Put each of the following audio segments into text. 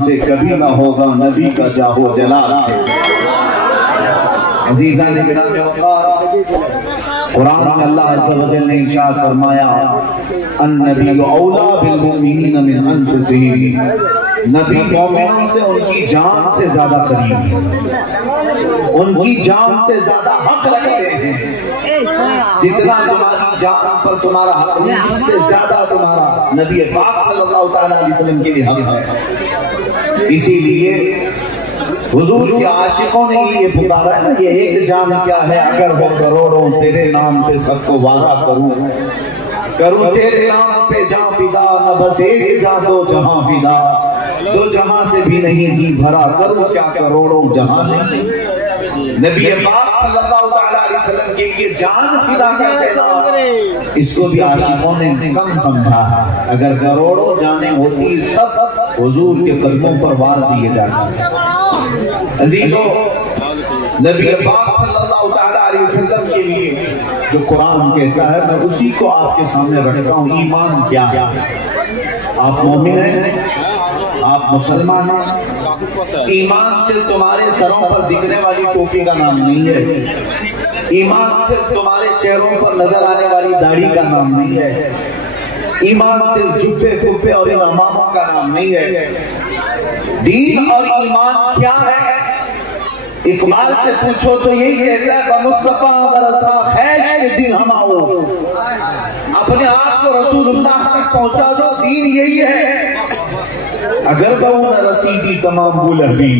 हमसे कभी ना होगा नबी का जाहो जलाल। अजीज़ा ने गिरामी कुरान में अल्लाह अज़्ज़ा व जल्ल ने इरशाद फरमाया अन्नबिय्यु औला बिल मुमिनीना मिन अनफुसिहिम, नबी मोमिनों से उनकी जान से ज्यादा करीब है, उनकी जान से ज्यादा हक रखते हैं। जितना तुम्हारी जान पर तुम्हारा हक है इससे ज्यादा तुम्हारा नबी पाक सल्लल्लाहु अलैहि वसल्लम के लिए हक है। इसीलिए हुजूर के आशिकों ने ये पुकारा है, ये एक जान क्या है अगर वो करोड़ों तेरे नाम पे सबको वादा करूं, करूं तेरे नाम पे जा फिदा, न बस एक जा दो जहां फिदा, दो जहां से भी नहीं जी भरा, करूं क्या करोड़ों जहां नहीं। नबी पाक सल्लल्लाहु अलैहि वसल्लम के लिए जान फिदा कर देना, इसको भी आशिकों ने कम समझा है। अगर करोड़ों जाने होती सब हुजूर के कदमों पर वार दिए जाते। अजीजों, नबी पाक सल्लल्लाहु अलैहि वसल्लम के लिए जो कुरान कहता है मैं उसी को आपके सामने रखता हूँ। ईमान क्या है? आप मोमिन हैं, आप मुसलमान हैं। ईमान सिर्फ तुम्हारे सरों पर दिखने वाली टोपी का नाम नहीं है, ईमान सिर्फ तुम्हारे चेहरों पर नजर आने वाली दाढ़ी का नाम नहीं है, ईमान सिर्फ जुब्बे कुब्बे और इमामों का नाम नहीं है। दीन और ईमान क्या है? इकबाल से पूछो तो यही कहता है मुस्तफा बरसा खैश के दिन हम आओ, अपने आप को रसूलुल्लाह तक पहुंचा दो। दीन यही है। अगर बहु रसीदी तमाम बुलहबी,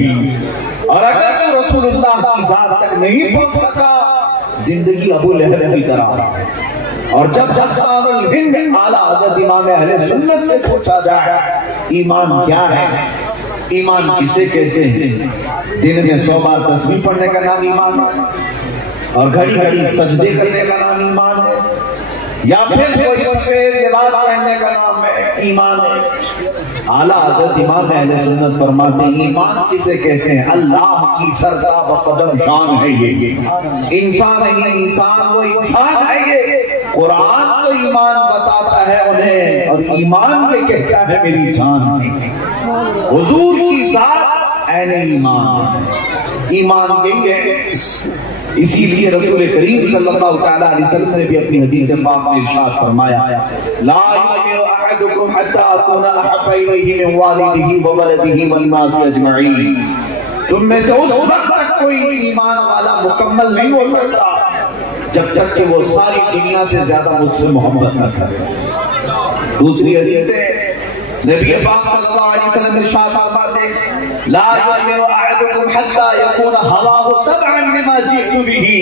और अगर तू रसूलुल्लाह की जात तक नहीं पहुंच सका जिंदगी अबू लहब की तरह। और जब जस्सानुल हिंद आला हज़रत इमाम अहले सुन्नत से पूछा जाए ईमान क्या है, ईमान किसे कहते हैं? दिन में 100 बार तस्बीह पढ़ने का नाम ईमान है, और घड़ी घड़ी सजदे करने का नाम ईमान है, या फिर कोई सफेद लिबास पहनने का नाम है ईमान है। आला हज़रत इमाम अहले सुन्नत फरमाते हैं ईमान किसे कहते हैं? अल्लाह की सरदा व कदम शान है ये इंसान नहीं, इंसान वो इंसान है ये। कुरान तो ईमान बताता है उन्हें, और ईमान में कहता है मेरी जान है। हुजूर की जात ऐने ईमान, ईमान देंगे। इसीलिए रसूल करीम सल्लल्लाहु अलैहि वसल्लम ने भी अपनी हदीस पाक में इरशाद फरमाया ला युमिनु अहदुकुम हत्ता अकूना अहब्बा इलैहि मिन वालिदिही व वलदिही वन नासी अजमईन। तुम में से उस वक्त तक कोई ईमान वाला मुकम्मल नहीं हो सकता जब तक कि वो सारी दुनिया से ज्यादा मुझसे मोहब्बत न करे। दूसरी हदीस है नबी पाक सल्लल्लाहु अलैहि वसल्लम ने इरशाद फरमाते ला युमिनु अहदुकुम हत्ता यकूना हवाहु तबअन लिमा जिअतु बिही।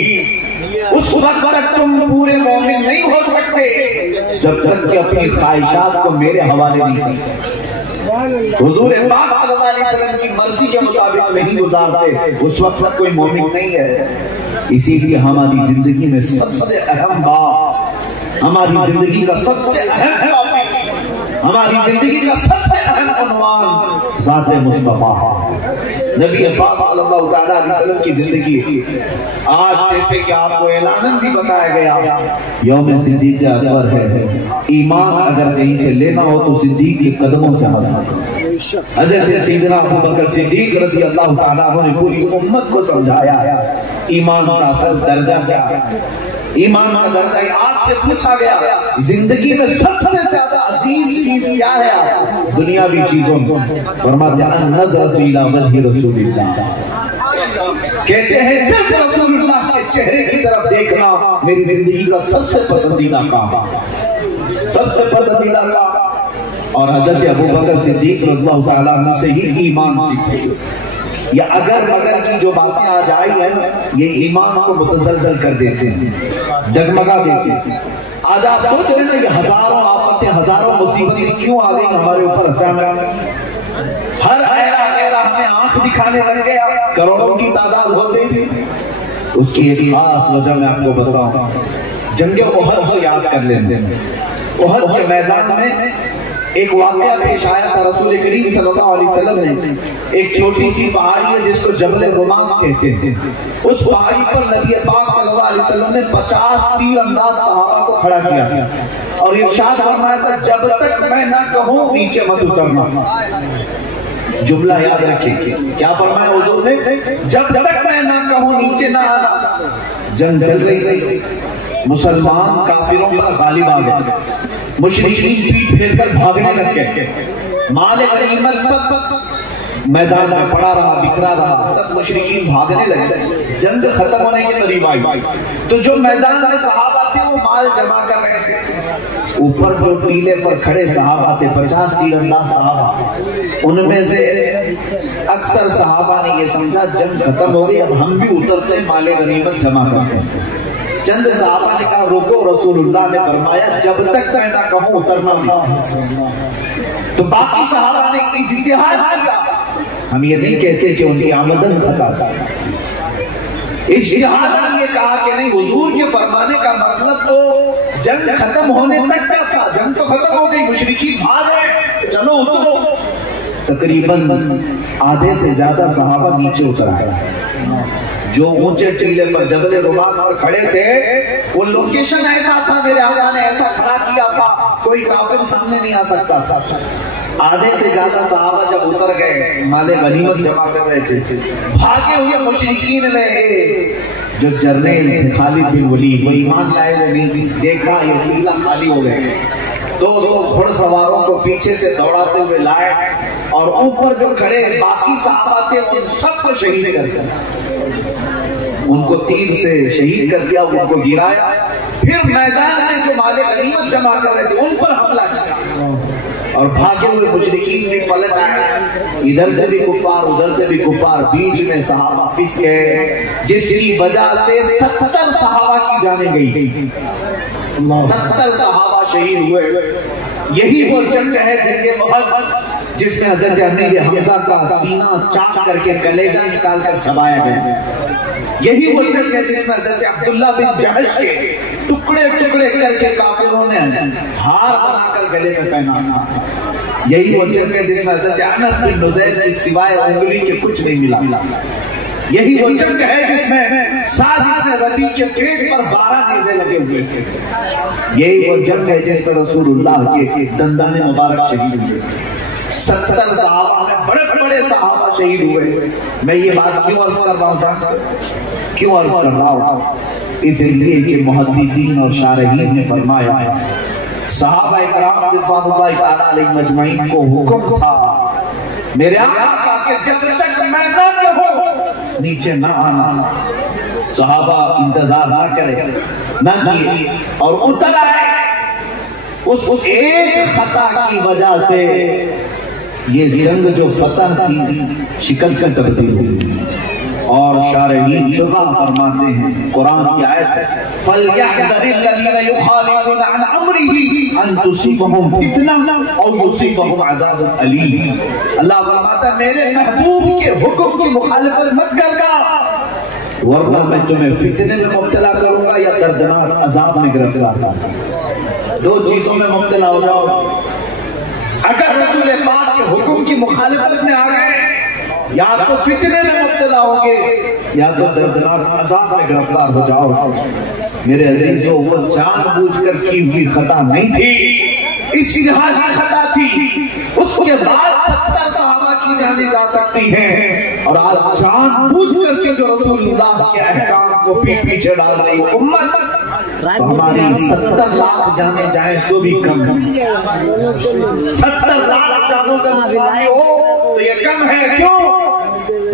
उस वक्त तक तुम पूरे मोमिन नहीं हो सकते जब तक कि अपनी ख्वाहिशात को मेरे हवाले नहीं करते। हुजूर पाक सल्लल्लाहु अलैहि वसल्लम की मर्जी के मुताबिक नहीं गुजारते उस वक्त तक कोई मोमिन नहीं है। इसीलिए हमारी जिंदगी में सबसे अहम बात, हमारी जिंदगी का सबसे अहम टॉपिक, हमारी जिंदगी का सबसे अहम उन्वान ज़ात मुस्तफा नबी पाक सल्लल्लाहु अलैहि वसल्लम की जिंदगी। आज जैसे कि आपको ऐलानन भी बताया गया यौम सिद्दीक़ अकबर है। ईमान अगर कहीं से लेना हो तो सिद्दीक़ के कदमों से हासिल। हज़रत सैयदना अबू बकर सिद्दीक़ रज़ी अल्लाह तआला अन्हु ने पूरी उम्मत को समझाया ईमान का असल दर्जा क्या है। ईमान का दर्जा आज से पूछा गया जिंदगी में सबसे ज्यादा अजीज चीज क्या है? दुनियावी चीजों को फरमाते हैं नज़रतु इला वजहि रसूलिल्लाह, कहते हैं सिर्फ रसूलुल्लाह के चेहरे की तरफ देखना मेरी जिंदगी का सबसे पसंदीदा काम, सबसे पसंदीदा काम। और हज़रत अबू बकर सिद्दीक़ रज़ियल्लाहु तआला अन्हु से ही ईमान सीखे। या अगर मगर की जो बातें आज आई हैं ये ईमान को मुतज़लज़ल कर देते हैं, डगमगा देते हैं। आज आप सोच रहे हैं ये हजारों आफतें, हजारों मुसीबतें क्यों आ गई हमारे ऊपर अचानक? हर ऐरा ऐरा हमें आंख दिखाने लग गया, करोड़ों की तादाद होती थी। उसकी एक खास वजह मैं आपको बताऊं, जंगे उहद को याद कर लेते हैं। उहद के मैदान में एक वाक़या पेश आया था। रसूल करीम सल्लल्लाहु अलैहि वसल्लम ने एक छोटी सी पहाड़ी है जिसको जबल रुमात कहते थे, उस पहाड़ी पर नबी पाक सल्लल्लाहु अलैहि वसल्लम ने 50 तीर अंदाज सहाबा को खड़ा किया और इरशाद फरमाया था जब तक मैं ना कहूं नीचे मत उतरना। जुमला याद रखिए, क्या फरमाया हुजूर ने, जब तक मैं ना कहूं नीचे ना आना। जंग चल रही थी, मुसलमान काफिरों पर गालिब आ गए, मुशरिकीन पीठ फेर कर भागने लग गए, माल गनीमत सब मैदान में पड़ा रहा, बिखरा रहा, सब मुशरिकीन भागने लगे। जंग खत्म होने के करीब आई तो जो मैदान में सहाबा थे वो माल जमा कर रहे थे। ऊपर जो टीले पर खड़े सहाबा थे, 50 तीरंदाज सहाबा, उनमें से अक्सर सहाबा ने ये समझा जंग खत्म हो गई, अब हम भी उतरते माल गनीमत जमा करते हैं। चंद सहाबा ने कहा रुको, रसूलुल्लाह ने फरमाया जब तक मैं ना कहूं उतरना नहीं। तो बाकी सहाबा ने इज्तिहाद किया, हम ये नहीं कहते कि उनकी आमदन खता था, इज्तिहाद ने ये कहा कि नहीं, हुजूर के फरमाने का मतलब तो जंग खत्म होने तक का था, जंग तो खत्म हो गई, मुशरिकीन भाग रहे, चलो उतरो। तकरीबन आधे से ज्यादा सहाबा नीचे उतर आए। जो ऊंचे टीले पर जबले रुमान पर खड़े थे, वो लोकेशन ऐसा था, मेरे आका ने ऐसा खड़ा किया था, कोई काफिर सामने नहीं आ सकता था। आधे से ज्यादा सहाबा जब उतर गए, माले गनीमत जमा कर रहे थे, भागे हुए मुशरिकीन में जो जर्नैल थे खालिद बिन वलीद, वो ईमान लाए नहीं, देखा ये टीला खाली हो गए, 200 घुड़सवारों को पीछे से दौड़ाते हुए लाए और ऊपर जो खड़े बाकी सहाबा थे उन सबको शहीद कर दिया, उनको तीर से शहीद कर दिया, उनको गिराया। फिर मैदान में जो माले गनीमत जमा कर रहे थे उन पर हमला किया और भागे हुए मुशरिकीन भी पलट आए, इधर से भी कुफार उधर से भी कुफार, बीच में सहाबा पिस गए, जिसकी वजह से 70 सहाबा की जाने गई, 70 सहाबा शहीद हुए। यही वो जंग है जंगे उहद, जिसमें हजरत अमीर हमजा का सीना चाक करके कलेजा निकाल कर चबाया गया। यही वो जंग है जिसमें हजरत अब्दुल्ला बिन जहश के टुकड़े टुकड़े करके काफिरों ने हार बनाकर गले में पहना था। यही वो जंग है जिसमें हजरत अनस बिन नुज़ैर की सिवाय उंगली के कुछ नहीं मिला। यही वो जंग है जिसमें साद इब्न रबी के पेट पर 12 नेज़े लगे हुए थे। यही वो जंग है जिस पर रसूलुल्लाह के दंदाने मुबारक शहीद हुए थे। 70 सहाबा में बड़े बड़े सहाबा शहीद हुए। मैं ये बात क्यों अर्ज कर रहा था, क्यों अर्ज कर रहा हूँ, इसलिए कि मुहद्दिसीन और शारहीन ने फरमाया सहाबा इकराम रिज़वानुल्लाह तआला अलैहिम अजमईन को हुक्म था मेरे आका के जब तक मैं ना कहूं नीचे ना आना। सहाबा इंतजार ना करे, ना किए और उतर आए। उस एक खता की वजह से ये जंग जो फतह थी शिकस्त का तब्दील हुई। और शारहीन शुबा फरमाते हैं, कुरान की आयत है फलयहज़रिल्लज़ीना युखालिफूना अन अम्रिही अन तुसीबहुम फितना औ युसीबहुम अज़ाबुन अलीम। अल्लाह फरमाता है मेरे महबूब के हुक्म की मुखालिफत मत करना, वरना मैं तुम्हें फितने में मुब्तला करूंगा या दर्दनाक अजाब में गिरफ्तार करूंगा। 2 चीजों में मुब्तला हो जाओ। अगर रसूल पाक के हुक्म की मुखालिफत में आ गए, या तो फितने में मुब्तला होंगे या तो दर्दनाक अजाब में गिरफ्तार हो जाओ। मेरे अजीजों, वो जानबूझकर की हुई खता नहीं थी, इज्तिहादी खता थी। उसके बाद 70 सहाबा की जाने जा सकती हैं और आज जानबूझ करके जो रसूलुल्लाह के अहकाम को पीछे डाल रही उम्मत, तो हमारी 70 लाख जाने जाए तो भी कम है। 70 लाख जानों का मुकाबला हो तो ये कम है। क्यों?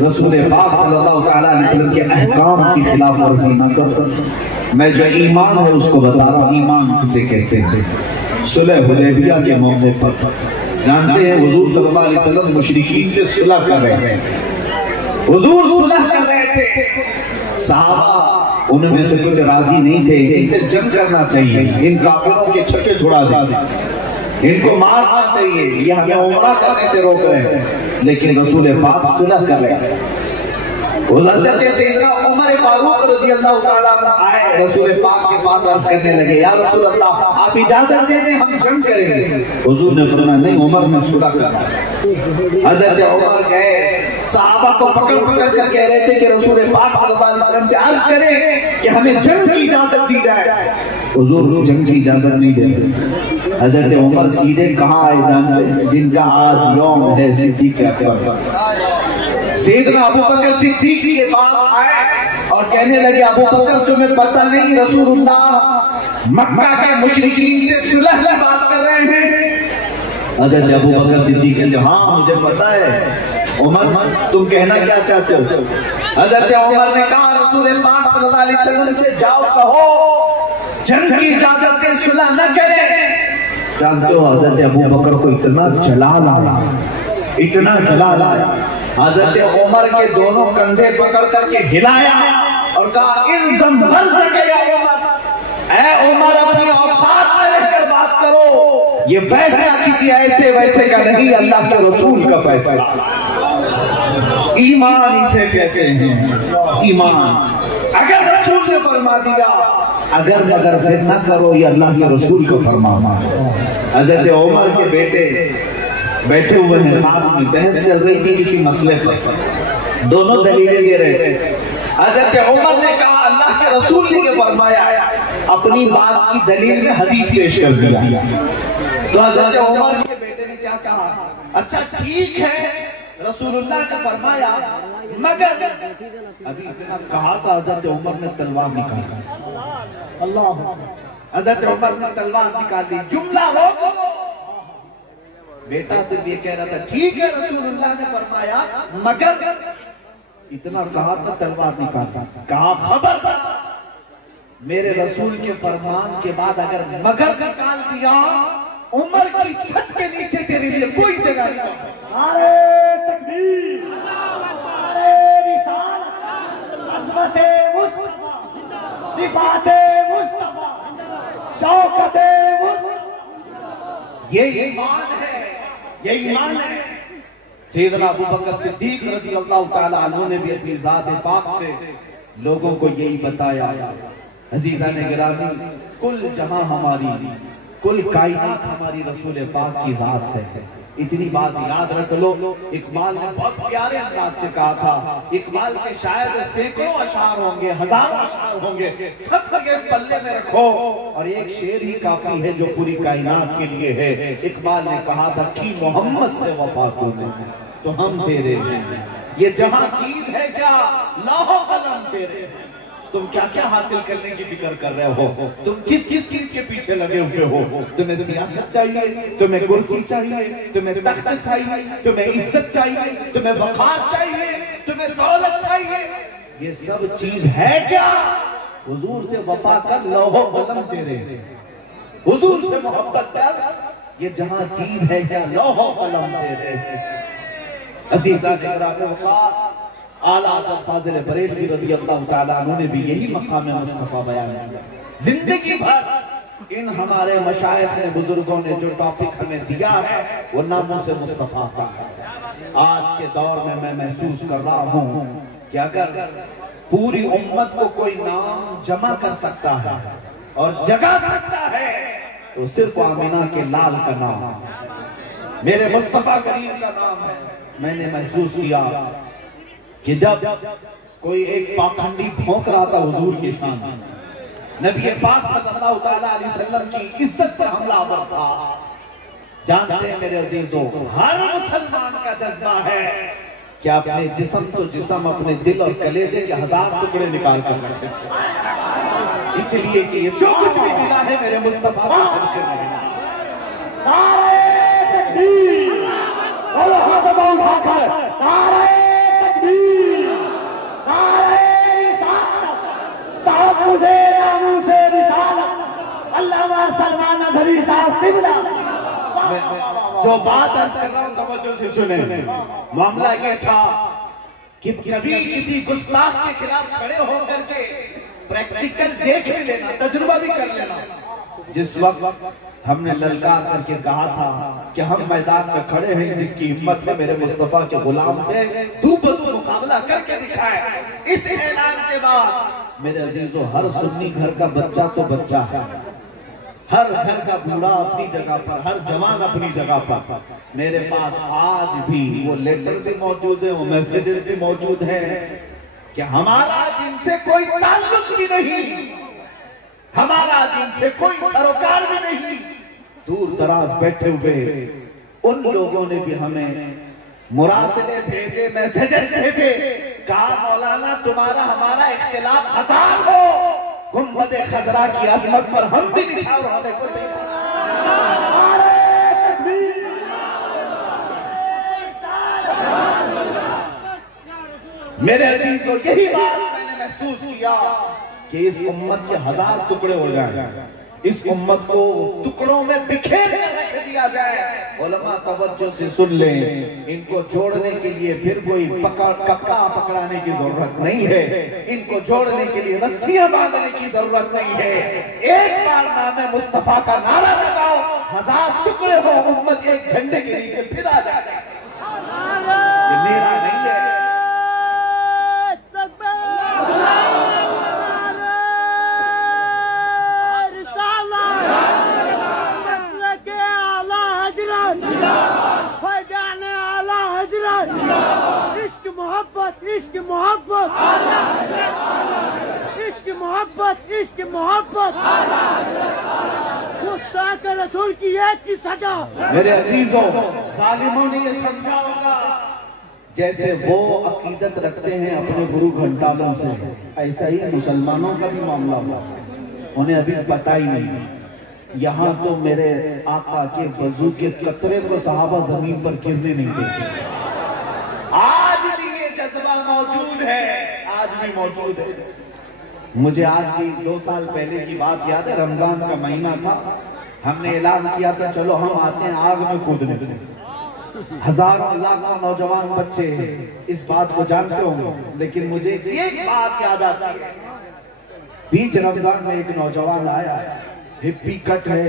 रसूल पाक सल्लल्लाहु अलैहि वसल्लम के अहकाम की खिलाफ वर्जी न कर। मैं जो ईमान है उसको बता रहा हूँ, ईमान किसे कहते हैं। सुलह हुदैबिया के मौके पर जानते हैं हुजूर सल्लल्लाहु अलैहि वसल्लम मुशरिकीन से सुलह कर रहे थे। हुजूर सुलह कर रहे थे, सहाबा उनमें से कुछ राजी नहीं थे, इनसे जंग करना चाहिए, इन काफिरों के छक्के छुड़ा दे, इनको मारना चाहिए, ये हमें उम्रा करने से रोक रहे हैं। लेकिन रसूल पाक सुलह कर रहे थे। उमर फारूक रज़ियल्लाहु ताला आए रसूल पाक के पास अर्ज करने लगे, या रसूल अल्लाह आप इजाजत दे दें, हम जंग करेंगे। हुजूर ने फरमाया नहीं, उमर ने सुलह करना। हज़रत उमर गए, सहाबा को पकड़ पकड़ कर कह रहे थे कि रसूल पाक सल्लल्लाहु अलैहि वसल्लम से अर्ज करें कि हमें जंग की इजाजत दी जाए। हुजूर जंग की इजाजत नहीं देते। हज़रत उमर सीधे कहाँ आए जानते, जिनका आज यौम है सिद्दीक़ अकबर। सैयदना अबू बकर सिद्दीक़ के पास आए और कहने लगे, अबू बकर तुम्हें पता नहीं रसूलुल्लाह मक्का के मुशरिकीन से सुलह की बात कर रहे हैं। हज़रत अबू बकर सिद्दीक़ कहते हाँ मुझे पता है। उमर तुम कहना क्या चाहते हो? हज़रत उमर ने कहा रसूल पाक सल्लल्लाहु अलैहि वसल्लम से जाओ कहो जंग की इजाजत दे, सुलह न करे। जानते हो हज़रत अबू बकर को इतना जलाल आया, इतना जलाल आया। हज़रत उमर के दोनों कंधे पकड़ करके हिलाया और कहा इल्ज़म भर सके या उमर, ऐ उमर अपनी औकात में रहकर बात करो। ये फैसला किसी ऐसे वैसे का नहीं, अल्लाह के रसूल का फैसला। ईमान इसे कहते हैं, ईमान। अगर रसूल ने फरमा दिया, अगर मगर फिर न करो, ये अल्लाह के रसूल को फरमाना। हज़रत उमर के बेटे बैठे हुए हैं, साथ में बहस चल रही थी किसी मसले पर, दोनों दलीलें दे रहे थे। हज़रत उमर ने कहा अल्लाह के रसूल ने ये फरमाया, अपनी बात की दलील में हदीस पेश कर दिया। तो हज़रत उमर के बेटे ने क्या कहा, अच्छा ठीक है रसूलुल्लाह ने फरमाया, मगर अभी कहा था हज़रत उमर ने तलवार निकाली। अल्लाह, हज़रत उमर ने तलवार निकाली, जुमला रोको। बेटा सिर्फ ये कह रहा था ठीक है रसूलुल्लाह ने फरमाया, मगर इतना कहा था तलवार निकाला। कहा खबर मेरे रसूल के फरमान के बाद अगर मगर निकाल दिया, उमर की छत के नीचे तेरे लिए कोई जगह नहीं हो सकती। नारे तकबीर, नारे रिसालत, अज़मते मुस्तफा, सिफाते मुस्तफा, शौकते मुस्तफा। ये ईमान है, ये ईमान है। सैयदना अबू बकर सिद्दीक़ रज़ियल्लाहु ताला अन्हु ने भी अपनी ज़ात पाक से लोगों को यही बताया। अज़ीज़ान गिरामी, कुल जहां हमारी, कुल कायनात हमारी रसूल पाक की ज़ात है। इतनी बात याद रख लो। इकबाल ने बहुत प्यारे अंदाज से कहा था, इकबाल के शायद सैकड़ों अशार होंगे, हजारों अशार होंगे, सब ये पल्ले में रखो और एक शेर ही काफी है जो पूरी कायनात के लिए है। इकबाल ने कहा था कि मोहम्मद से वफा तूने तो हम तेरे हैं, ये जहां चीज है क्या लाहो कलम तेरे हैं। तुम क्या क्या हासिल करने की फिक्र कर रहे हो, तुम किस किस चीज के पीछे लगे हुए हो। तुम्हें सियासत चाहिए, तुम्हें कुर्सी चाहिए, तुम्हें तख्त चाहिए, तुम्हें इज्जत चाहिए, तुम्हें वक़ार चाहिए, तुम्हें दौलत चाहिए, ये सब चीज है क्या? हुजूर से वफा कर, लौहो कलम तेरे, हुजूर से मोहब्बत कर, ये जहां चीज है क्या लौहो कलम तेरे। अज़ीज़ान गिरामी वक़ार आला हज़रत फाज़िल बरेलवी रज़ियल्लाहु ताला अन्हु ने भी यही मक़ाम मुस्तफ़ा बयान किया। जिंदगी भर इन हमारे मशाइख़ ने, बुजुर्गों ने जो टॉपिक हमें दिया है वो नामूस मुस्तफ़ा का है। आज के दौर में मैं महसूस कर रहा हूँ कि अगर पूरी उम्मत को कोई नाम जमा कर सकता है और जगा सकता है तो सिर्फ आमिना के लाल का नाम, मेरे मुस्तफ़ा करीम का नाम है। मैंने महसूस किया कि जब कोई एक पाखंडी भौंक रहा था हुजूर की शान, नबी पाक सल्लल्लाहु ताला अलैहि वसल्लम की इज्जत पर हमलावर था। जानते हैं मेरे अजीजों, हर मुसलमान का जज्बा है कि अपने जिस्म तो जिस्म, अपने दिल और कलेजे के 1000 टुकड़े निकाल कर रखे, इसलिए कि ये जो कुछ भी मिला है मेरे मुस्तफा के सदके में। नारे तकबीर, बोलो हाथ उठाकर, नारे तकबीर, नारे रिसालत, ताबूज़े नामूसे रिसालत, अल्लामा सलमान अज़हरी साहब क़िबला। जो बात अर्ज़ कर रहा हूं तवज्जो से सुने। मामला ये था कि कभी किसी गुस्ताख के खिलाफ खड़े होकर के प्रैक्टिकल देख भी लेना, तजुर्बा भी कर लेना। जिस वक्त हमने ललकार करके कहा था कि हम मैदान में खड़े हैं, जिसकी हिम्मत है मेरे मुस्तफा के गुलाम से तू बदू मुकाबला करके दिखाए। इस ऐलान के बाद मेरे अजीजों, हर सुन्नी घर का बच्चा तो बच्चा है, हर घर का बूढ़ा अपनी जगह पर, हर जवान अपनी जगह पर। मेरे पास आज भी वो लेटर भी मौजूद है, वो मैसेजेस भी मौजूद है कि हमारा जिनसे कोई ताल्लुक भी नहीं, हमारा जिनसे कोई सरोकार भी नहीं, दूर दराज बैठे हुए उन लोगों ने भी हमें मुरासिले भेजे, मैसेजेस भेजे, कहा मौलाना तुम्हारा हमारा इख्तिलाफ हजार हो, गुंबद खजरा की अजमत पर हम भी निछावर होने को तैयार। मेरे अजीजों, यही बात मैंने महसूस किया कि इस उम्मत के हजार टुकड़े हो जाए, इस उम्मत को टुकड़ों में बिखेर कर रख दिया जाए। उलमा तवज्जो से सुन लें, इनको जोड़ने के लिए फिर कोई कपड़ा पकड़ाने की जरूरत नहीं है, इनको जोड़ने के लिए रस्सियां बांधने की जरूरत नहीं है। एक बार नाम मुस्तफा का नारा लगाओ, हजार टुकड़े हो, उम्मत एक झंडे के नीचे फिर आ जाए। ये मेरा नहीं है, इश्क मोहब्बत, इश्क मोहब्बत, इश्क मोहब्बत, इश्क मोहब्बत, गुस्ताख रसूल की एक की सजा। मेरे अजीजों, जालिमों ने ये समझा होगा जैसे वो अकीदत रखते हैं अपने गुरु घंटालों से, ऐसा ही मुसलमानों का भी मामला हुआ। उन्हें अभी पता ही नहीं। यहाँ तो मेरे आका के वजू के कतरे को सहाबा जमीन पर गिरने नहीं देते। आज भी ये जज्बा मौजूद है, आज भी मौजूद है। मुझे आज भी 2 साल पहले की बात याद है, रमजान का महीना था, हमने ऐलान किया था चलो हम आते हैं आग में कूदने। हजारों लाखों नौजवान बच्चे इस बात को जानते होंगे, लेकिन मुझे एक बात याद आती है। बीच रमजान में एक नौजवान आया, हिप्पी कट है,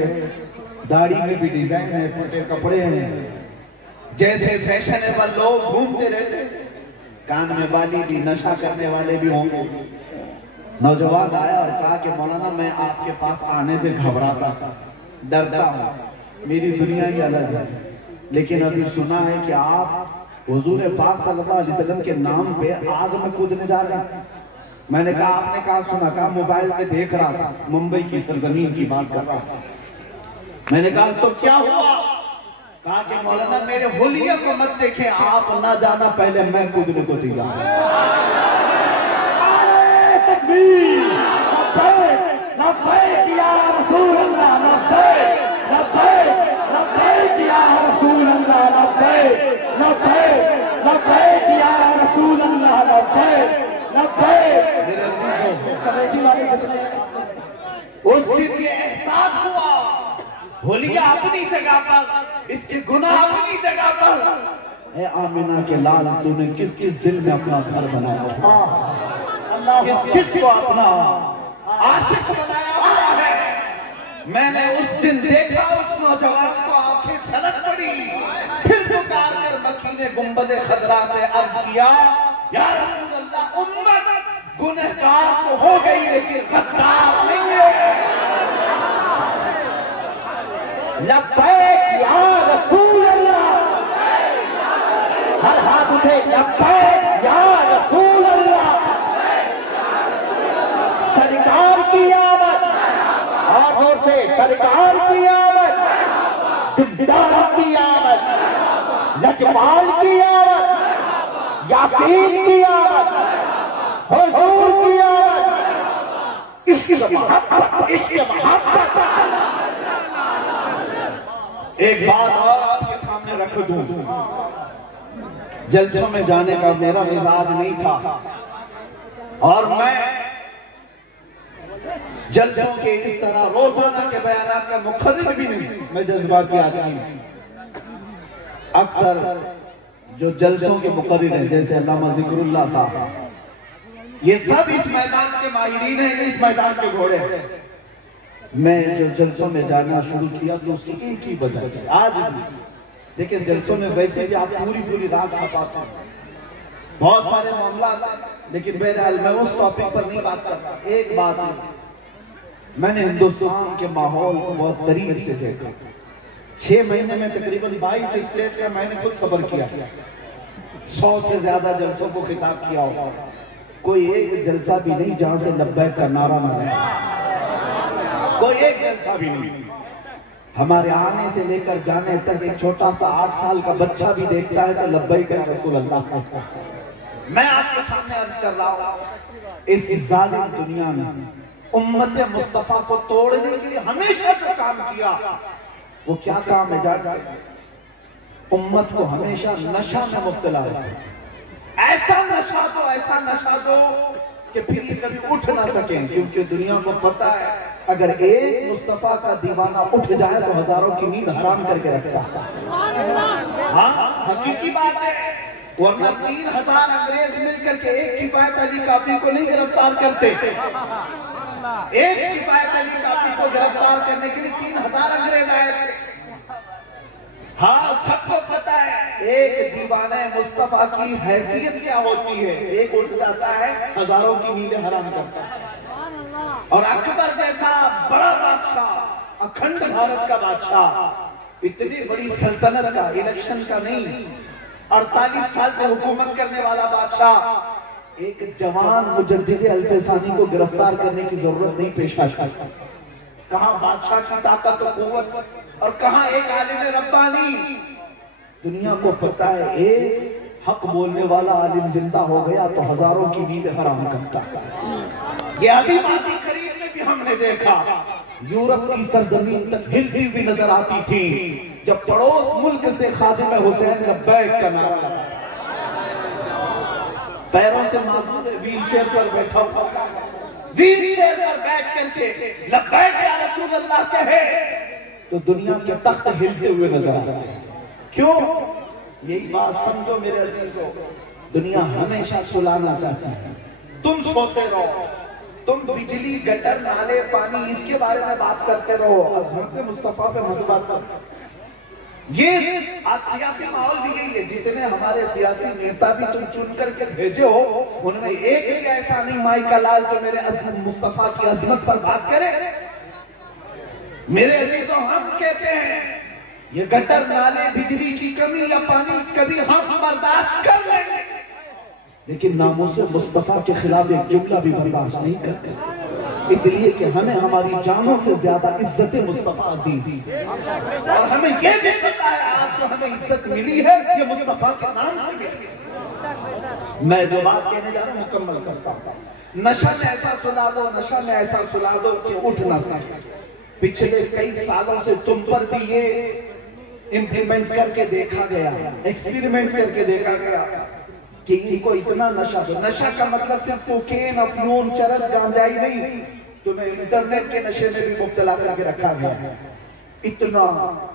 दाढ़ी में भी डिजाइन है, फटे कपड़े हैं, जैसे फैशनेबल लोग घूमते रहते, कान में बाली भी, नशा करने वाले भी होंगे। नौजवान आया और कहा कि मौलाना मैं आपके पास आने से घबराता था, डरता हूं, मेरी दुनिया ही अलग है, लेकिन अभी सुना है कि आप हुजूर पाक सल्लल्लाहु अलैहि वसल्लम के नाम पे आग में कूदने जा रहे हैं। मैंने कहा आपने कहा सुना? कहा मोबाइल में देख रहा था, मुंबई की सरजमीन की बात कर रहा था। मैंने कहा तो क्या हुआ? कहा कि मौलाना मेरे हुलिया को मत देखें, आप ना जाना, पहले मैं कूदने को तैयार उस दिन ये एहसास हुआ, होलिया अपनी जगह पर, इसके गुनाह अपनी जगह पर। ए आमिना के लाल, तूने किस किस दिल में अपना घर बनाया, किस किस को अपना आशिक बनाया हुआ है। मैंने उस दिन देखा उस नौजवान को, आंखें छलक पड़ी, फिर पुकार कर मकीने गुंबदे खजरा से अर्ज किया, या रसूल अल्लाह, उम्मत गुनहगार तो हो गई लेकिन गद्दार नहीं है। लब्बैक या रसूल अल्लाह, हर हाथ उठे, लब्बैक या रसूल अल्लाह, सरकार की आमद, और से सरकार की आमद, दिलदार की आमद, लजपाल की आमद, यासीन की आमद, हुजूर की आमद, इश्क मोहब्बत, इश्क मोहब्बत। एक बात और आपके सामने रख दूं, जलसों में जाने का मेरा मिजाज नहीं था, और मैं जलसों के इस तरह रोजाना के बयानात का मुखर्रिर भी नहीं, मैं जज्बाती आदमी हूं। अक्सर जो जलसों के मुकर्रिर हैं जैसे अल्लामा जिक्रुल्लाह साहब, ये सब इस मैदान के माहिरीन हैं, इस मैदान के घोड़े हैं। मैं जो जलसों में जाना शुरू किया तो उसकी एक ही वजह थी, आज भी। लेकिन जलसों में वैसे भी आप पूरी रात खपाते हैं, बहुत सारे मामला, लेकिन मैं उस टॉपिक पर नहीं बात करता। एक बात है, मैंने हिंदुस्तान के माहौल को बहुत करीब से देखा। 6 महीने में तकरीबन 22 स्टेट का मैंने खुद खबर किया, 100 से ज्यादा जलसों को खिताब किया होगा। कोई एक जलसा भी नहीं जहां से लब्बैक का नारा ना लगा, कोई एक जलसा भी नहीं। हमारे आने से लेकर जाने तक एक छोटा सा 8 साल का बच्चा भी देखता है तो लब्बैक या रसूल अल्लाह। मैं आपके सामने अर्ज कर रहा हूं, इस जालिम दुनिया में उम्मत मुस्तफा को तोड़ने के लिए हमेशा जो काम किया वो क्या काम है जानते हैं? उम्मत को हमेशा नशा में मुब्तला रखा। ऐसा नशा दो कि फिर ये कभी उठ ना सके, क्योंकि दुनिया को पता है अगर एक मुस्तफा का दीवाना उठ जाए तो हजारों की नींद हराम करके रखता है। हाँ, हकीकी बात है। वरना 3000 अंग्रेज मिलकर के एक किफायत अली काफी को नहीं गिरफ्तार करते। एक किफायत अली काफी को गिरफ्तार करने के लिए 3000 अंग्रेज आए थे। हाँ, सबको पता है एक दीवाने मुस्तफा की हैसियत क्या होती है। एक उठ जाता है, हजारों की नींदें हराम करता है। और अकबर जैसा बड़ा बादशाह, अखंड भारत का बादशाह, इतनी बड़ी सल्तनत का, इलेक्शन का नहीं, 48 साल से हुकूमत करने वाला बादशाह, एक जवान मुजद्दिद अल्फसानी को गिरफ्तार करने की जरूरत नहीं पेश आता। कहां बादशाह की ताकत और कुव्वत, और कहां एक आलिम रब्बानी। दुनिया को पता है एक हक बोलने वाला आलिम जिंदा हो गया तो हजारों की नींद हराम करता। ये अभी माजी करीब में भी हमने देखा, यूरोप की सरजमीन तक हिलती हुई नजर आती थी जब पड़ोस मुल्क से खादिम हुसैन लब्बैक का नारा लगा। पैरों से मामूल व्हील चेयर पर बैठा था, व्हील चेयर पर बैठ करके लब्बैक या रसूल अल्लाह कहे तो दुनिया के तख्त हिलते हुए नजर आते। क्यों? यही बात समझो मेरे अजीजों, दुनिया हमेशा सुलाना चाहती है। तुम सोते रहो, तुम बिजली, गटर, नाले, पानी, इसके बारे में बात करते रहो, हज़रत मुस्तफा पे मत बात करो। ये आज सियासी माहौल भी यही है। जितने हमारे सियासी नेता भी तुम चुन करके भेजे हो, उनमें एक भी ऐसा नहीं माई का लाल जो मेरे अज़मत मुस्तफा की अजमत पर बात करे। मेरे अजीजों, हम कहते हैं ये गटर, नाले, बिजली की कमी या पानी कभी हम बर्दाश्त कर लेंगे, लेकिन नामूस मुस्तफा के खिलाफ एक जुमला भी बर्दाश्त नहीं करते। इसलिए कि हमें हमारी जानों से ज्यादा इज्जत मुस्तफा अजीज, और हमें यह भी पता है आज जो हमें इज्जत मिली है ये मुस्तफा के नाम से मिली। मैं जो बात कहने जा रहा हूं मुकम्मल करता हूं। नशा में ऐसा सुला दो, नशा में ऐसा सुला दो कि उठ ना सके। पिछले कई सालों से तुम पर भी ये इंप्लीमेंट करके देखा गया, एक्सपेरिमेंट करके देखा गया कि इनको इतना नशा दो। नशा का मतलब सिर्फ कोकेन, अफीम, चरस, गांजा ही नहीं, तुम्हें इंटरनेट के नशे में भी मुब्तला करके रखा गया। इतना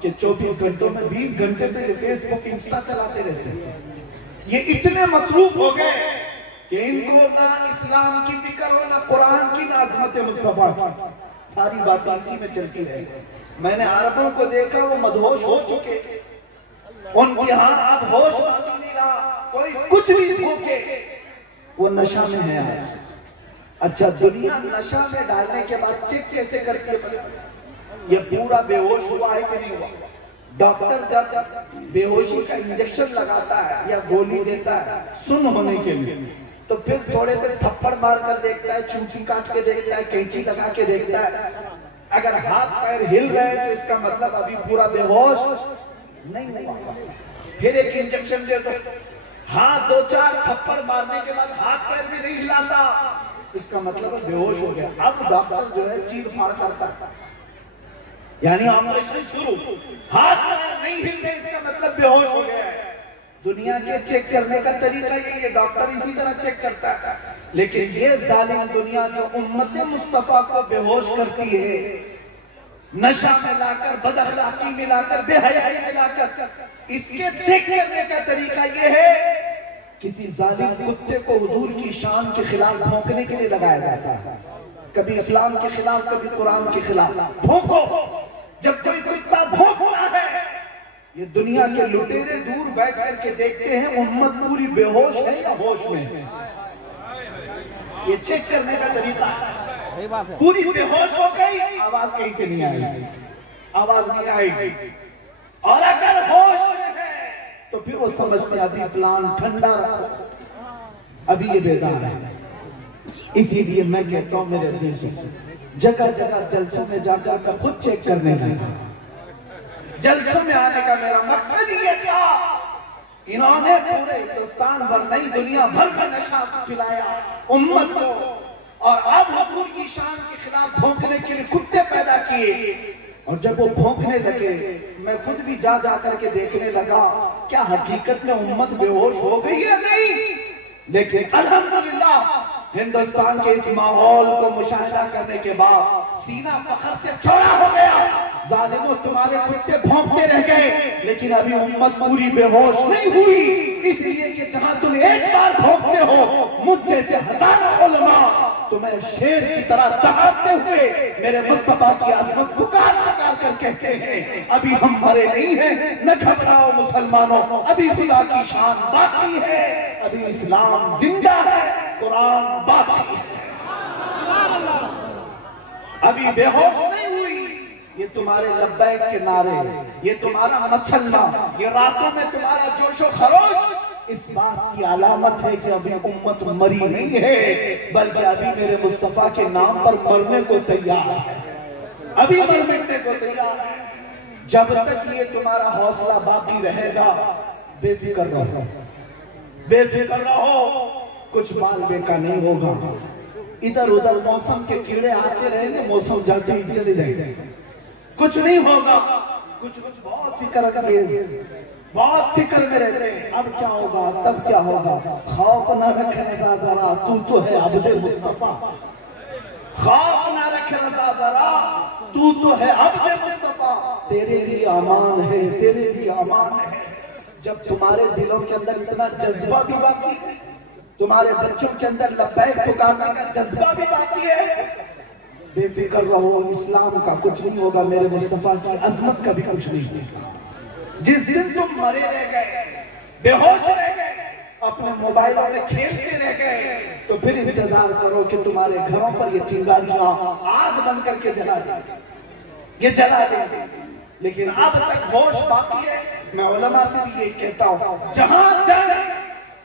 कि 24 घंटों में 20 घंटे पे ये फेसबुक, इंस्टा चलाते रहते हैं। ये इतने मसरूफ हो गए कि इनको ना इस्लाम की फिक्र हो, ना कुरान की, ना अज़मत मुस्तफा की। सारी बातें इसी में चलती रही। मैंने अरबों को देखा, वो मदहोश हो चुके, उनके यहाँ अब होश बाकी नहीं रहा, कोई कुछ भी भूखे, वो नशा में है आज। अच्छा, दुनिया नशा में डालने के बाद चेक कैसे करती है? ये पूरा बेहोश हुआ है कि नहीं हुआ? डॉक्टर जब बेहोशी का इंजेक्शन लगाता है या गोली देता है सुन होने के लिए, तो फिर थोड़े से थप्पड़ मार कर देखता है, चूंटी काट के देखता है, कैंची लगा के देखता है। अगर हाथ पैर हिल रहे हैं तो इसका मतलब अभी पूरा बेहोश नहीं हुआ। फिर एक इंजेक्शन दे दो, हाथ 2-4 थप्पड़ मारने के बाद हाथ पैर भी नहीं हिलाता, इसका मतलब बेहोश हो गया। अब डॉक्टर जो है चीर फाड़ करता, यानी ऑपरेशन शुरू, हाथ पैर नहीं हिलते, इसका मतलब बेहोश हो गया है। दुनिया के चेक करने का तरीका यही है, डॉक्टर इसी तरह चेक करता है। लेकिन ये जालिम दुनिया जो उम्मत मुस्तफा को बेहोश करती है, नशा मिलाकर, बदअखलाकी मिलाकर, बेहयाई मिलाकर, इसके चेक करने का तरीका यह है किसी जालिम कुत्ते को हुजूर की शान के खिलाफ भौंकने के लिए लगाया जाता है। कभी इस्लाम के खिलाफ, कभी कुरान के खिलाफ। भौंको, जब कोई कुत्ता भौंकता है, ये दुनिया के लुटेरे दूर बैठ करके देखते हैं उम्मत पूरी बेहोश है या होश में है। ये चेक करने का तरीका है। पूरी बेहोश हो गई, आवाज कहीं से नहीं आएगी, आवाज नहीं आएगी। और अगर होश में है तो फिर वो समझते अभी प्लान ठंडा रखो, अभी ये बेदार है। इसीलिए मैं कहता हूं मेरे अजीजों, जगह जगह जलसों में जाकर कर खुद चेक करने लगा। जलसों में आने का मेरा मकसद ये था, इन्होंने पूरे हिंदुस्तान भर, नई दुनिया भर में नशा पिलाया उम्मत को, और अब हुजूर की शान के खिलाफ भौंकने के लिए कुत्ते पैदा किए। और जब वो भौंकने लगे, मैं खुद भी जा करके देखने लगा क्या हकीकत में उम्मत बेहोश हो गई है? नहीं, लेकिन अल्हम्दुलिल्लाह हिंदुस्तान के इस माहौल को मुशाहिदा करने के बाद सीना फख्र से चौड़ा हो गया। जालिमों, तुम्हारे कुत्ते भौंकते रह गए, लेकिन अभी उम्मत पूरी बेहोश नहीं हुई। इसलिए कि जहां तुम एक बार भौंकते हो, मुझ जैसे हजारों उलमा तुम्हें शेर की तरह दहाड़ते हुए मेरे मुस्तफा की अजमत पुकार कर कहते हैं, अभी हम मरे नहीं हैं, न घबराओ मुसलमानों, अभी खुदा की शान बाकी है, अभी इस्लाम जिंदा है, कुरान बाकी है, अभी बेहोश नहीं हुई। ये तुम्हारे लब्बैक के नारे, ये तुम्हारा मचलना, ये रातों में तुम्हारा जोशो खरोश इस बात की अलामत है कि अभी उम्मत मरी नहीं है, बल्कि अभी मेरे मुस्तफा के नाम पर मरने को तैयार है, अभी मर मिटने को तैयार है। जब तक ये तुम्हारा हौसला बाकी रहेगा, बेफिक्र रहो, बेफिक्र रहो, कुछ बाल बेका नहीं होगा। इधर उधर मौसम के कीड़े आते रहेंगे, मौसम जाते ही चले जाएंगे, कुछ नहीं होगा। कुछ बहुत फिक्र करते, बहुत फिक्र में रहते हैं, अब क्या होगा, तब क्या होगा। खौफ ना रखे रजा जरा, तू तो है अब्दे मुस्तफा, खौफ ना रखे रजा जरा, तू तो है अब्दे मुस्तफा, तेरे लिए अमान है, तेरे लिए अमान है। जब तुम्हारे दिलों के अंदर इतना जज्बा भी बाकी है, तुम्हारे बच्चों के अंदर लब्बैक पुकारने का जज्बा भी बाकी है, बेफिक्र रहो, इस्लाम का कुछ नहीं होगा, मेरे मुस्तफा की अजमत का भी कुछ नहीं होगा। जिस दिन तुम मरे रह गए, बेहोश रह गए, अपने मोबाइलों में खेलते रह गए, तो फिर इंतजार करो कि तुम्हारे घरों पर ये चिंगारियां आग बन करके जला देंगे, ये जला देंगे। लेकिन अब तक होश बाकी है। मैं उलमा से भी यही कहता हूं, जहां जाए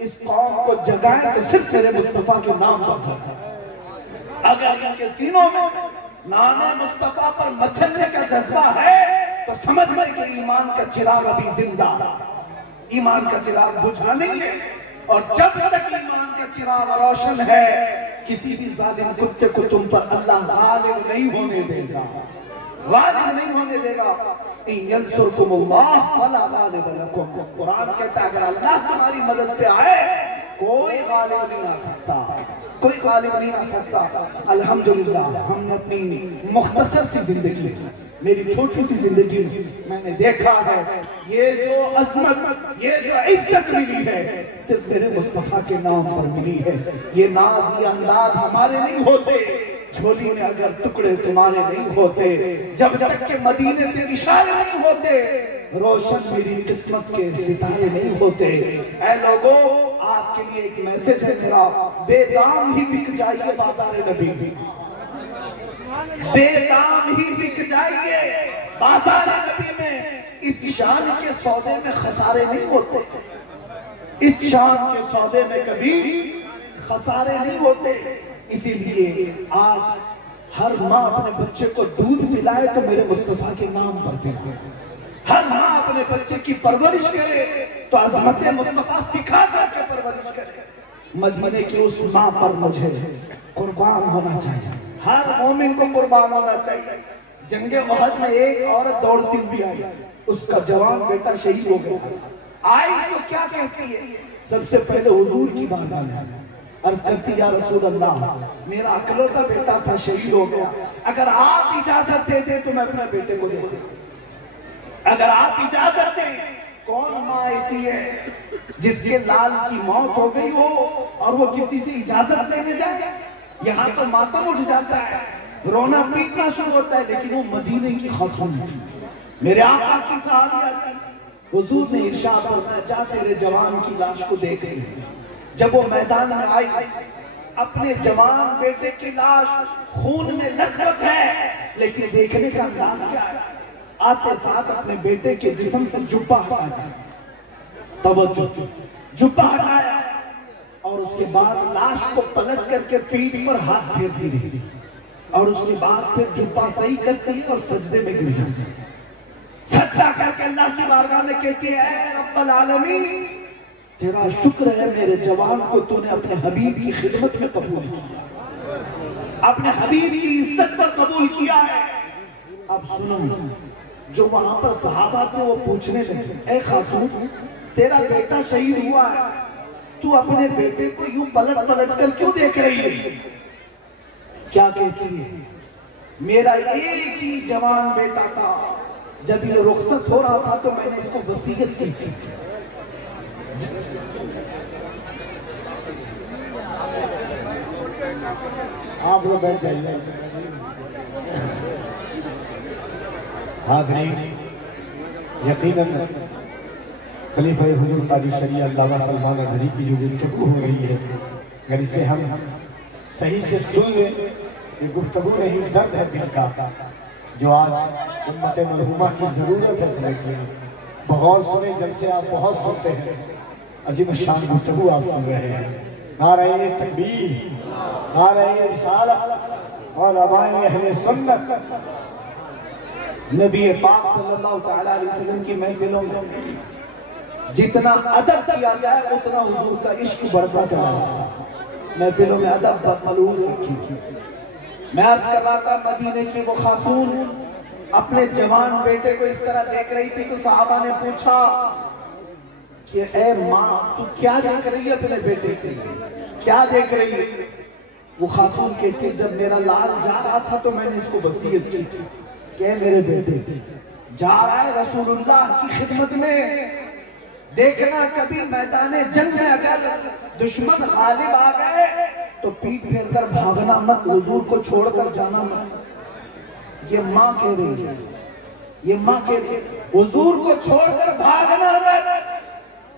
इस कौम को जगाएं तो सिर्फ मेरे मुस्तफा के नाम पर। अगर इनके सीनों में नाम मुस्तफा पर मचलने का जज्बा है तो समझ लें कि ईमान का चिराग अभी जिंदा, ईमान का चिराग बुझा नहीं है। और जब तक ईमान का चिराग रोशन है, किसी भी जालिम कुत्ते को तुम पर अल्लाह गालिब नहीं होने देगा, गालिब नहीं होने देगा। कुरान कहता है अगर अल्लाह तुम्हारी मदद पे आए, कोई गालिब नहीं आ सकता, कोई गालिब नहीं आ सकता। अल्हम्दुलिल्लाह हमने अपनी मुख्तसर सी जिंदगी, मेरी छोटी सी जिंदगी मैंने देखा है, ये जो अजमत, ये जो इज्जत मिली है, सिर्फ मेरे मुस्तफा के नाम पर मिली है। ये नाज, ये अंदाज हमारे नहीं होते, झोली में अगर टुकड़े तुम्हारे नहीं होते, जब तक के मदीने से इशारे नहीं होते, रोशन मेरी किस्मत के सितारे नहीं होते। ऐ लोगों, आपके लिए एक मैसेज है मेरा, बेदाम ही बिक जाइए बाजार नबी, बेदाम ही बिक जाइए बाजार नबी में। इस शान के सौदे में खसारे नहीं होते, इस शान के सौदे में कभी खसारे नहीं होते। इसीलिए आज हर माँ अपने बच्चे को दूध पिलाए तो मेरे मुस्तफा के नाम पर पिलाए, हर माँ अपने बच्चे की परवरिश करे तो अज़मत मुस्तफा सिखा करके परवरिश करे। मदीने की उस माँ पर मुझे कुर्बान होना चाहिए, हर मोमिन को कुर्बान होना चाहिए। जंगे उहद में एक औरत दौड़ती हुई आई, उसका जवान बेटा शहीद हो गया। आई तो क्या कहती है, सबसे पहले हुजूर की बात आई, अर्ज करती या रसूल अल्लाह, मेरा अकलौता बेटा था, शहीद हो गया, अगर आप इजाजत दे दे तो मैं अपने बेटे को दे दूं, अगर आप इजाजत दें। कौन माँ ऐसी है जिसके लाल की मौत हो गई हो और वो किसी से इजाजत लेने जाए? यहाँ तो मातम उठ जाता है, रोना पीटना शुरू होता है, लेकिन वो मदीने की खातून मेरे आका की सहाबिया थी। हुजूर ने इरशाद फरमाया, जा तेरे जवान की लाश को देख रही। जब वो मैदान में आई, अपने जवान बेटे की लाश खून में लथपथ है, लेकिन देखने का अंदाज क्या है, आते साथ अपने बेटे के जिस्म से जुब्बा हटा जाए, तवज्जो, जुब्बा हटाया और उसके बाद लाश को पलट करके पीठ पर हाथ फेरती रही और उसके बाद फिर जुब्बा सही करती और सजदे में गिर जाती, सजदा करके अल्लाह की बारगाह में कहती है, ऐ रब्बल आलमीन, तेरा शुक्र है मेरे जवान को तूने अपने हबीब की खिदमत में कबूल किया, अपने हबीब की इज्जत पर कबूल किया है। अब सुनो, जो वहां पर सहाबा थे वो पूछने लगे, ऐ खातून, तेरा बेटा शहीद हुआ है, तू अपने बेटे को यूं पलट पलट कर क्यों देख रही है? क्या कहती है, मेरा एक ही जवान बेटा था, जब ये रुखसत हो रहा था तो मैंने इसको वसीयत की थी। आप लोग बैठ जाइए। यकीनन खलीफा हुजूर काजी शरीअत अल्लामा सलमान अज़हरी की जो गुफ्तगू हो रही है, अगर इसे हम सही से सुन लें, ये गुफ्तगू नहीं दर्द है दिल का, जो आज उम्मत मरहूमा की जरूरत है समझिए। बगौर सुने, जलसे आप बहुत सुनते हैं, अजीम शान गुफ्तगू आप सुन रहे हैं। नारे तकबीर, नारे रिसालत और अबाए अहले सुन्नत। नबी पाक सल्लल्लाहु अलैहि वसल्लम की महफिलों में जितना अदब किया जाए उतना हुजूर का इश्क बढ़ता चला जाता है। महफिलों में अदब मलूज रखी। मैं अर्ज कर रहा था, मदीने की वो खातून अपने जवान बेटे को इस तरह देख रही थी कि सहाबा ने पूछा कि ए माँ, तू क्या देख रही है अपने बेटे के लिए, क्या देख रही है? वो खातून कहती, जब मेरा लाल जा रहा था तो मैंने इसको वसीयत की थी कि मेरे बेटे जा रहा है रसूलुल्लाह की खिदमत में, देखना कभी मैदाने जंग में अगर दुश्मन गालिब आ गए तो पीठ फेर कर भागना मत, हुजूर को छोड़कर जाना मत। ये माँ कह रही है, ये माँ कह रही है, हुजूर को छोड़कर भागना मत,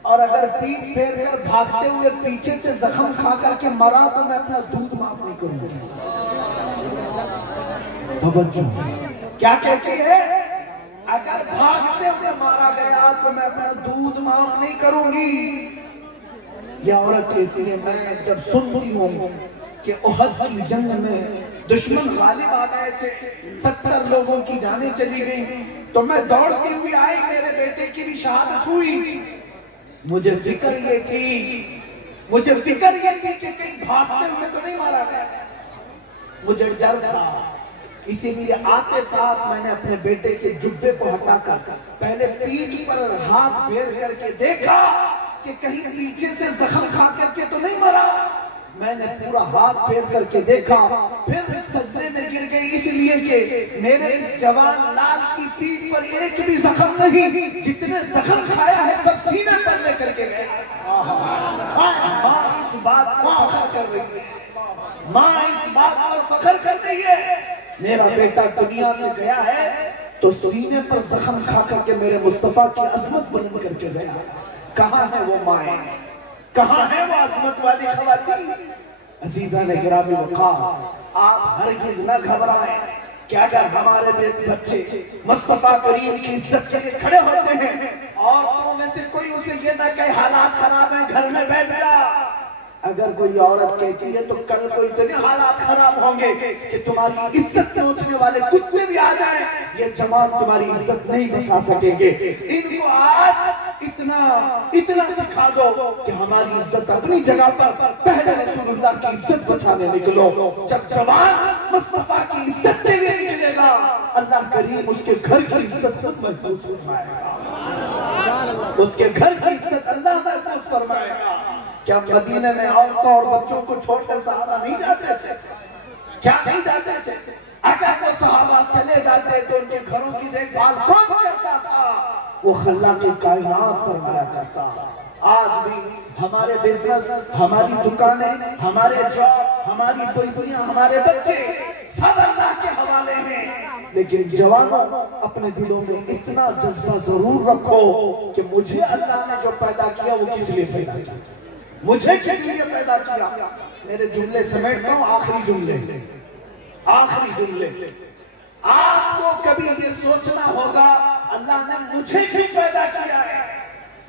और अगर पीठ फेर कर भागते हुए पीछे से जख्म खा करके मरा तो मैं अपना दूध माफ नहीं करूंगी। तवज्जो, क्या कहती है, अगर भागते हुए मारा गया तो मैं अपना दूध माफ नहीं करूंगी। यह औरत कहती है, मैं जब सुनती हूँ कि उहद की जंग में दुश्मन गालिब आ गए थे, 70 लोगों की जानें चली गई, तो मैं दौड़ती हुई आई, मेरे बेटे की भी शहादत हुई। मुझे फिक्र ये थी, मुझे फिक्र ये थी कि कहीं भागते हुए तो नहीं मारा गया, मुझे डर था। इसीलिए आते साथ मैंने अपने बेटे के जुब्बे को हटाकर पहले पीठ पर हाथ फेर करके देखा कि कहीं पीछे से जख्म खा करके तो नहीं मरा। मैंने पूरा हाथ फेर करके देखा, फिर सजदे में गिर गई, इसलिए कि मेरे इस जवान लाल की पीठ पर एक भी जख्म नहीं, जितने जख्म खाया है सब सीने पर लेकर के गया। माँ इस बात पर फख्र कर रही है, माँ इस बात पर फख्र कर रही है, मेरा बेटा दुनिया से गया है तो सीने पर जख्म खा करके मेरे मुस्तफा की अजमत बुलंद करके गया। कहाँ है वो माए, कहाँ है वो अजमत वाली खवातीन? अजीजा ने गिरामी वक़ार, आप हरगिज़ न घबराएं कि अगर हमारे बच्चे मुस्तफा करीम की इज्जत के लिए खड़े होते हैं और तो में से कोई उसे ये ना कहे हालात खराब है घर में बैठ जा। अगर कोई औरत कहती है तो कल को इतने हालात खराब होंगे कि तुम्हारी इज्जत नोचने वाले कुत्ते भी आ जाएं, ये जवान तुम्हारी इज्जत नहीं बचा सकेंगे। इनको आज इतना सिखा दो कि हमारी इज्जत अपनी जगह पर, पहले रसूलुल्लाह की इज्जत बचाने निकलो। जब जवान मुस्तफा की इज्जत के लिए निकलेगा, अल्लाह करीम उसके घर की इज्जत खुद महफूज फरमाएगा, उसके घर की इज्जत अल्लाह महफूज फरमाएगा। क्या मदीने में औरतों और बच्चों को छोड़कर सहाबा नहीं जाते थे? क्या नहीं जाते थे? अगर वो सहाबा चले जाते तो उनके घरों की देखभाल कौन करता था? वो खल्लाक़ कायनात फरमाया करता। आज भी हमारे बिजनेस, हमारी दुकानें, हमारे जॉब, हमारी बेटियां, हमारे बच्चे सब अल्लाह के हवाले हैं। लेकिन जवानों, अपने दिलों में इतना जज्बा जरूर रखो कि मुझे अल्लाह ने जो पैदा किया वो किस लिए पैदा किया, मुझे किस लिए पैदा किया। मेरे जुमले समेटता हूं, आखिरी जुमले। आपको कभी ये सोचना होगा अल्लाह ने मुझे क्यों पैदा किया है,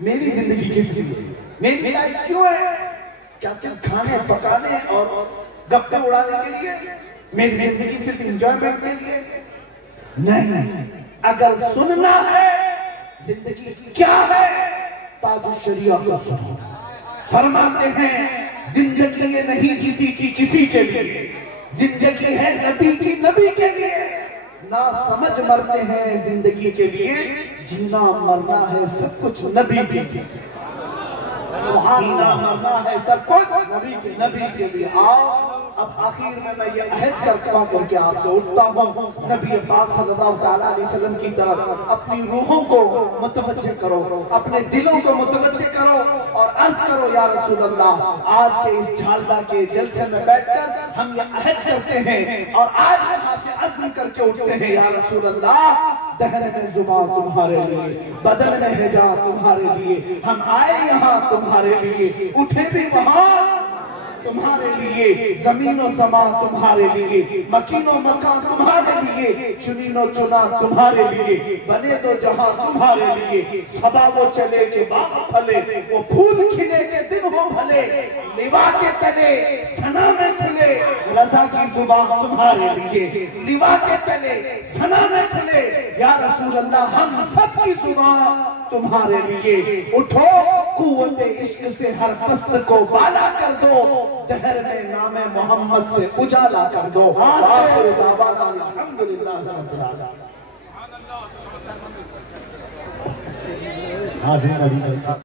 मेरी जिंदगी किस लिए, मेरी लाइफ क्यों है? क्या सिर्फ खाने पकाने और गप्पे उड़ाने के लिए? मेरी जिंदगी सिर्फ एंजॉयमेंट के लिए? नहीं, अगर सुनना है जिंदगी क्या है, ताजुल शरिया को सुनो। फरमाते हैं जिंदगी ये नहीं किसी की किसी के लिए, जिंदगी है नबी की नबी के लिए। ना समझ मरते हैं जिंदगी के लिए, जीना मरना है सब कुछ नबी के लिए। जीना मरना है सब कुछ नबी के लिए। आओ अब आखिर में मैं ये अहद करके आपसे उठता हूँ, नबी पाक सल्लल्लाहु अलैहि वसल्लम की तरफ अपनी रूहों को मुतवज्जे करो, अपने दिलों को मुतवज्जे करो और अर्ज करो, या रसूल अल्लाह, आज के इस झालदा के जलसे में बैठकर हम ये अहद करते हैं और आज यहाँ से अज़्म करके उठते हैं, या रसूल अल्लाह, दहर में जुबान तुम्हारे लिए, बदन में हिजा तुम्हारे लिए, हम आए यहाँ तुम्हारे लिए, उठे भी वहाँ तुम्हारे लिए, जमीनो समान तुम्हारे लिए, मकीनो मकान तुम्हारे लिए, चुनीनो चुना तुम्हारे लिए, बने दो जहां तुम्हारे लिए। सदा वो चले के बाग फले, वो फूल खिले के दिन हो भले, लिवा के तले सना में खुले, रजा की जुबान तुम्हारे लिए, लिवा के तले सना में खुले, या रसूल अल्लाह हम सब की जुबान तुम्हारे लिए। उठो कुव्वते इश्क से हर पस्त को बाला कर दो, दहर में नामे मोहम्मद से उजाला कर दो। आखिर दावाना अल्हम्दुलिल्लाह रब्बिल आलमीन।